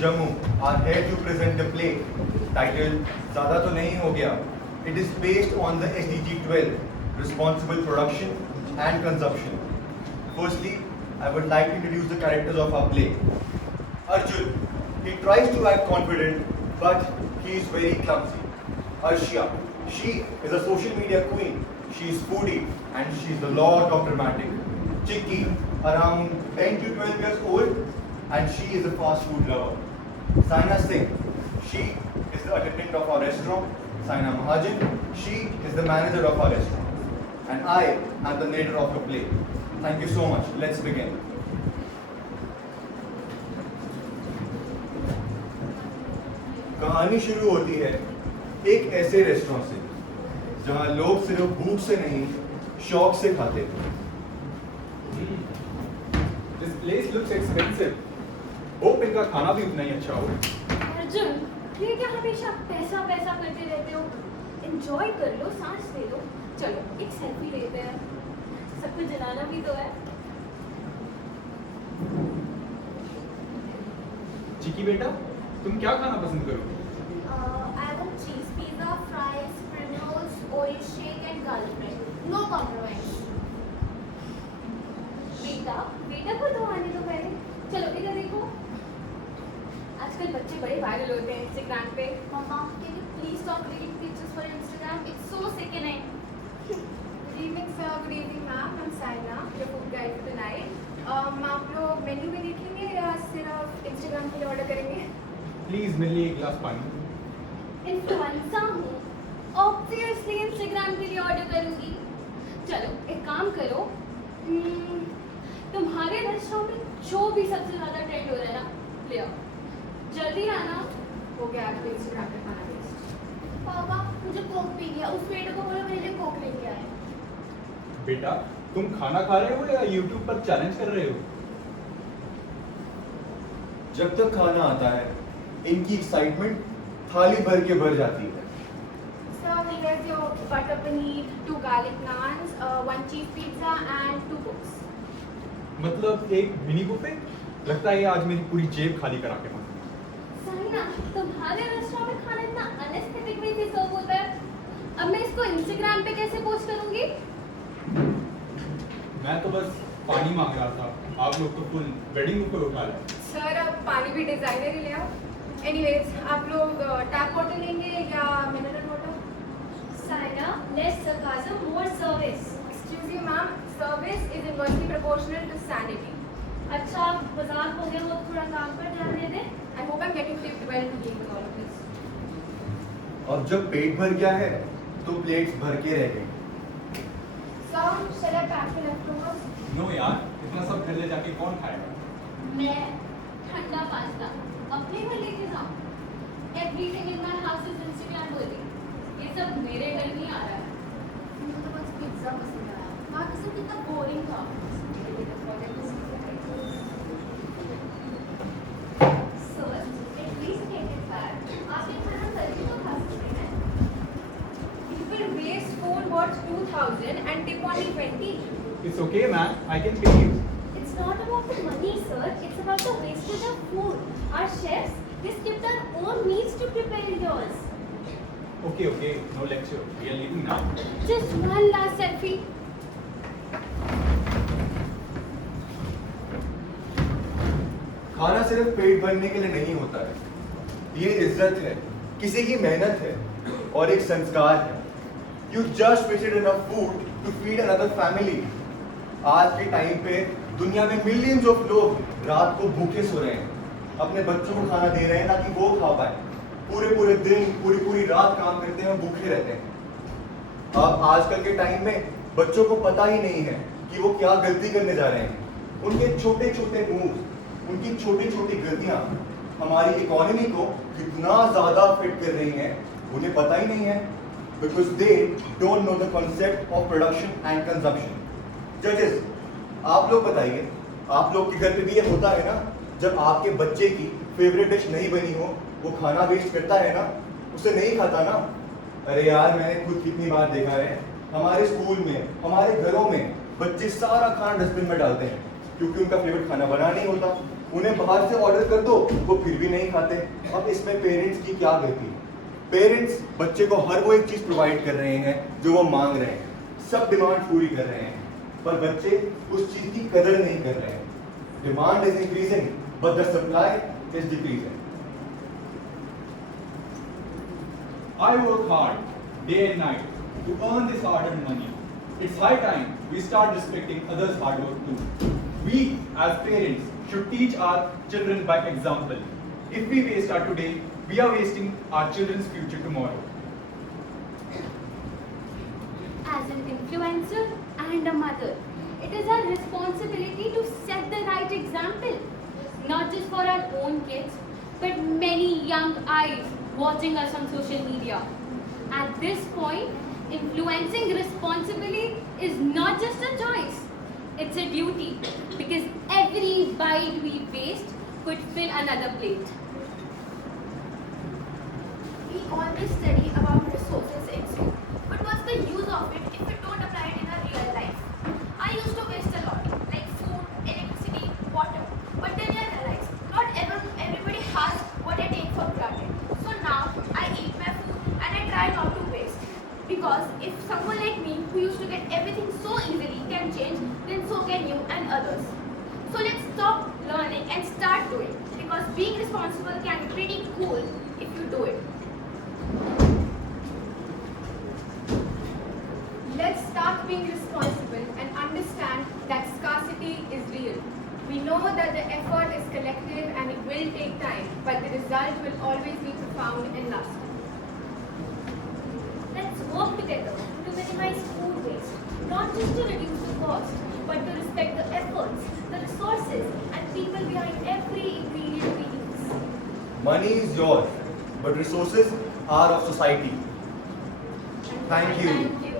Jammu are here to present a play titled ज़्यादा तो नहीं हो गया. It is based on the SDG 12, responsible production and consumption. Firstly, I would like to introduce the characters of our play. Arjun, he tries to act confident, but he is very clumsy. Arshia, she is a social media queen. She is foodie and she is the lord of dramatic. Chicky, around 10 to 12 years old, and she is a fast food lover. Saina Singh, she is the attendant of our restaurant. Saina Mahajan, she is the manager of our restaurant. And I am the narrator of the play. Thank you so much. Let's begin. कहानी शुरू होती है एक ऐसे restaurant से जहां लोग सिर्फ भूख से नहीं शौक से खाते थे. This place looks expensive. Hope इनका खाना भी उतना ही अच्छा हो. अर्जुन, ये क्या हमेशा पैसा पैसा करते रहते हो? एंजॉय कर लो, सांस ले लो. चलो एक सेल्फी लेते हैं. सबको जलाना भी तो है. चिकी बेटा, तुम क्या खाना पसंद करोगे? I want cheese pizza, fries, spring rolls, orange shake and garlic bread. No compromise. बेटा को तो आने दो पहले. चलो इधर देखो. आजकल बच्चे बड़े वायरल होते हैं इंस्टाग्राम पे. Mama, can you please stop taking pictures for Instagram? It's so sickening. Good evening sir, good evening ma'am. I'm Saina, your food guide for tonight. आप लोग मेन्यू में देखेंगे या सिर्फ इंस्टाग्राम के लिए ऑर्डर करेंगे? प्लीज मेरे लिए एक गिलास पानी. इन्फ्लुएंसर हूँ, ऑब्वियसली इंस्टाग्राम के लिए ऑर्डर करूँगी. चलो एक काम करो. तुम्हारे रेस्टोरेंट में जो भी सबसे ज़्यादा ट्रेंड हो रहा है ना, ले आओ. जल्दी आना. हो गया आपको इंस्टाग्राम पे खाना वेस्ट. पापा, मुझे कोक पीनी है. उस बेटे को बोलो मेरे लिए कोक लेके आए. बेटा, तुम खाना खा रहे हो या यूट्यूब पर चैलेंज कर रहे हो? जब तक खाना आता है इनकी एक्साइटमेंट थाली भर के भर जाती है. Sir, here's your butter paneer, 2 garlic naans, 1 cheese pizza and 2 cokes. मतलब एक मिनी बुफे? लगता है ये आज मेरी पूरी जेब खाली करा के मार. साइना, तुम्हारे रेस्टोरेंट में खाना इतना अनएस्थेटिक वे से सर्व होता है. अब मैं इसको इंस्टाग्राम पे कैसे पोस्ट करूँगी? मैं तो बस पानी मांग रहा था. आप लोग तो फुल वेडिंग ऊपर उठा रहे. सर, अब पानी भी डिजाइनर ही ले आओ. एनीवेज, आप लोग टैप वाटर लेंगे या mineral water? Saina, less sarcasm, more service. Excuse me ma'am, service is inversely proportional to sanity. अच्छा, बाजार हो गया, वो थोड़ा काम पर ध्यान दे दे. I hope I'm getting tipped well to deal with all of this. अब जब पेट भर गया है तो प्लेट्स भर के रह गई. Sir, shall I pack the leftovers? No यार, इतना सब घर ले जाके कौन खाएगा? मैं ठंडा पास्ता अपने घर लेके जाऊँ. Everything in my house is Instagram worthy. ये सब मेरे घर नहीं आ रहा है. मुझे तो बस पिज्जा पसंद आया. बाकी सब कितना बोरिंग था. So, at least take it back. आप ये खाना घर भी तो खा सकते हैं. You will waste food worth 2,000 and tip only 20. It's okay man, I can pay you. It's not about the money, sir. It's about the wastage of food. Our chefs, they skipped their own meals to prepare yours. Okay, no lecture. We are leaving now. Just one last selfie. खाना सिर्फ पेट भरने के लिए नहीं होता है. ये इज्जत है, किसी की मेहनत है और एक संस्कार है. You just wasted enough food to feed another family. आज के टाइम पे दुनिया में मिलियंस ऑफ लोग रात को भूखे सो रहे हैं. अपने बच्चों को खाना दे रहे हैं ना कि वो खा पाए. पूरे दिन पूरी रात काम करते हैं और भूखे रहते हैं. अब आजकल के टाइम में बच्चों को पता ही नहीं है कि वो क्या गलती करने जा रहे हैं. उनके छोटे छोटे मूव्स, उनकी छोटी छोटी गलतियां हमारी इकोनॉमी को कितना ज्यादा अफेक्ट कर रही हैं उन्हें पता ही नहीं है. Because they don't know the concept of production and consumption. जजेस, आप लोग बताइए, आप लोग के घर पे भी ये होता है ना? जब आपके बच्चे की फेवरेट डिश नहीं बनी हो, वो खाना वेस्ट करता है ना, उसे नहीं खाता ना. अरे यार, मैंने खुद कितनी बार देखा है हमारे स्कूल में, हमारे घरों में बच्चे सारा खाना डस्टबिन में डालते हैं क्योंकि उनका फेवरेट खाना बना नहीं होता. उन्हें बाहर से ऑर्डर कर दो, वो फिर भी नहीं खाते। अब इसमें पेरेंट्स की क्या गलती? पेरेंट्स बच्चे को हर वो एक चीज प्रोवाइड कर रहे हैं जो वो मांग रहे हैं, सब डिमांड पूरी कर रहे हैं, पर बच्चे उस चीज की कदर नहीं कर रहे हैं। Demand is increasing but the supply is decreasing. I work hard day and night to earn this hard-earned money. It's high time we start respecting others' hard work too. We, as parents, should teach our children by example. If we waste our today, we are wasting our children's future tomorrow. As an influencer and a mother, it is our responsibility to set the right example, not just for our own kids, but many young eyes watching us on social media. At this point, influencing responsibly is not just a choice, it's a duty, because every bite we waste could fill another plate. We always study about resources in school, but what's the use of it if we don't apply it in our real life? I used to waste a lot, like food, electricity, water. But then I realized not everybody has what I take for granted. So now I eat my food and I try not to waste. Because if someone like me who used to get everything so easily can change, then so can you and others. So let's stop learning and start doing. Because being responsible can be pretty cool if you do it. Let's start being responsible and understand that scarcity is real. We know that the effort is collective and it will take time, but the result will always be profound and lasting. Let's work together to minimize food waste, not just to reduce the cost, but to respect the efforts, the resources, and people behind every ingredient we use. Money is yours, but resources are of society. Thank you. Thank you.